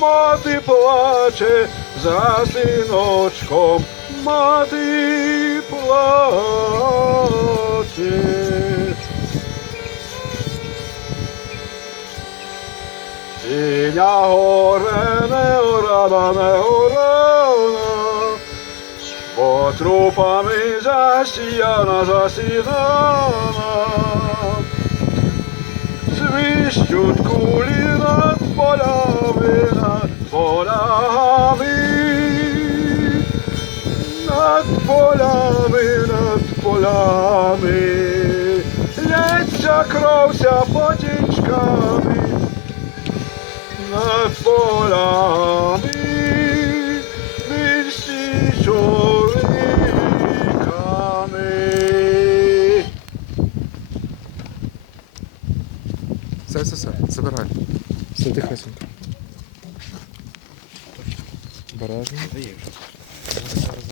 Мати плаче, за синочком мати плаче. Синя горе не орана, не орана, бо трупами засіяна, засідана. Свищуть кулі над полями, над полями, лється кровся потічками, над полями. Все, все, все, забирай. Все, тихесенько. Обережно.